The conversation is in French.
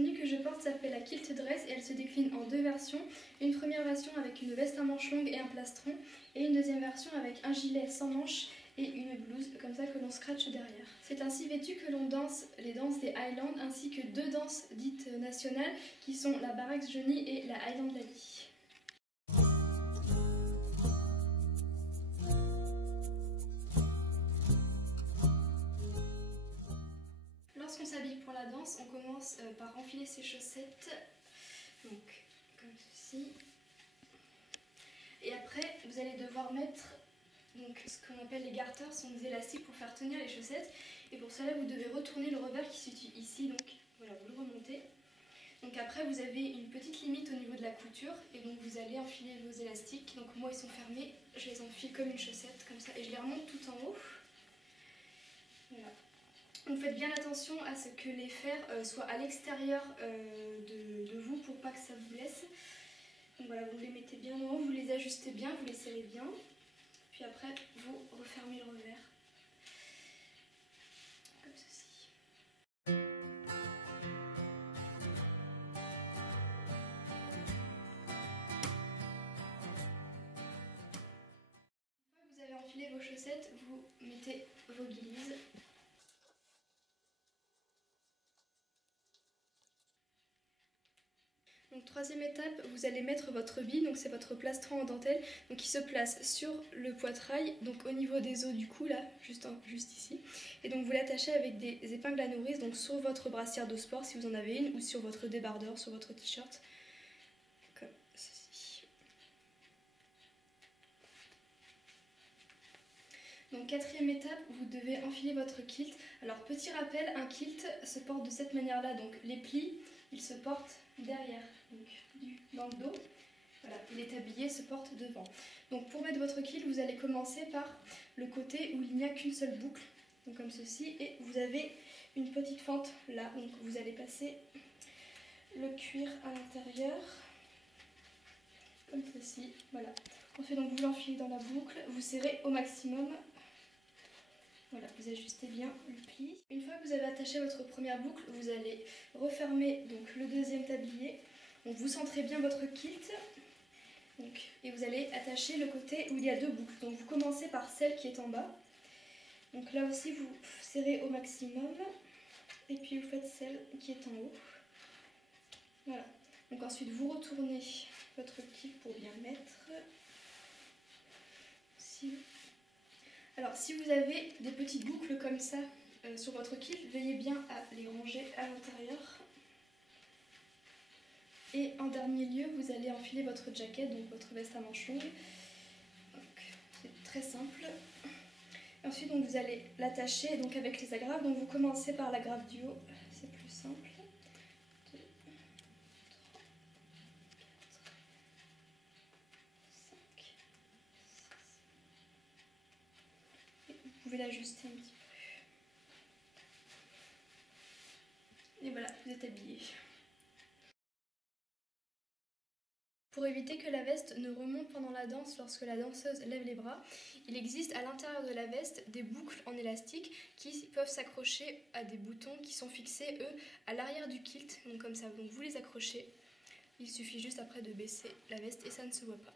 tenue que je porte s'appelle la kilt dress et elle se décline en deux versions. Une première version avec une veste à manches longues et un plastron et une deuxième version avec un gilet sans manches et une blouse comme ça que l'on scratche derrière. C'est ainsi vêtu que l'on danse les danses des Highlands ainsi que deux danses dites nationales qui sont la Barracks Johnny et la Highland Lady. Lorsqu'on s'habille pour la danse, on commence par enfiler ses chaussettes, donc comme ceci. Et après, vous allez devoir mettre donc, ce qu'on appelle les garters, sont des élastiques pour faire tenir les chaussettes. Et pour cela, vous devez retourner le revers qui se situe ici, donc voilà, vous le remontez. Donc après, vous avez une petite limite au niveau de la couture, et donc vous allez enfiler vos élastiques. Donc moi, ils sont fermés, je les enfile comme une chaussette, comme ça, et je les remonte tout en haut. Voilà. Donc faites bien attention à ce que les fers soient à l'extérieur de vous pour pas que ça vous blesse. Donc voilà, vous les mettez bien en haut, vous les ajustez bien, vous les serrez bien. Puis après, vous refermez le revers. Comme ceci. Une fois que vous avez enfilé vos chaussettes, vous mettez vos guilises. Donc troisième étape, vous allez mettre votre bille, donc c'est votre plastron en dentelle, donc qui se place sur le poitrail, donc au niveau des os du cou là, juste ici. Et donc vous l'attachez avec des épingles à nourrice, donc sur votre brassière de sport si vous en avez une, ou sur votre débardeur, sur votre t-shirt, comme ceci. Donc quatrième étape, vous devez enfiler votre kilt. Alors petit rappel, un kilt se porte de cette manière-là, donc les plis, ils se portent derrière, donc dans le dos. Voilà, et les tabliers se portent devant. Donc pour mettre votre kilt, vous allez commencer par le côté où il n'y a qu'une seule boucle, donc comme ceci, et vous avez une petite fente là, donc vous allez passer le cuir à l'intérieur, comme ceci, voilà. Ensuite donc vous l'enfilez dans la boucle, vous serrez au maximum. Voilà, vous ajustez bien le pli. Une fois que vous avez attaché votre première boucle, vous allez refermer donc le deuxième tablier. Donc vous centrez bien votre kilt donc, et vous allez attacher le côté où il y a deux boucles. Donc vous commencez par celle qui est en bas. Donc là aussi vous serrez au maximum et puis vous faites celle qui est en haut. Voilà. Donc ensuite vous retournez votre kilt pour bien mettre. Alors si vous avez des petites boucles comme ça sur votre kilt, veillez bien à les ranger à l'intérieur. Et en dernier lieu, vous allez enfiler votre jacket, donc votre veste à manches longues. C'est très simple. Et ensuite donc, vous allez l'attacher donc avec les agrafes. Donc vous commencez par l'agrafe du haut, c'est plus simple. 2, 3, 4, 5, 6. Et vous pouvez l'ajuster un petit peu. Et voilà, vous êtes habillé. Pour éviter que la veste ne remonte pendant la danse lorsque la danseuse lève les bras, il existe à l'intérieur de la veste des boucles en élastique qui peuvent s'accrocher à des boutons qui sont fixés, eux, à l'arrière du kilt, donc comme ça. Donc vous les accrochez, il suffit juste après de baisser la veste et ça ne se voit pas.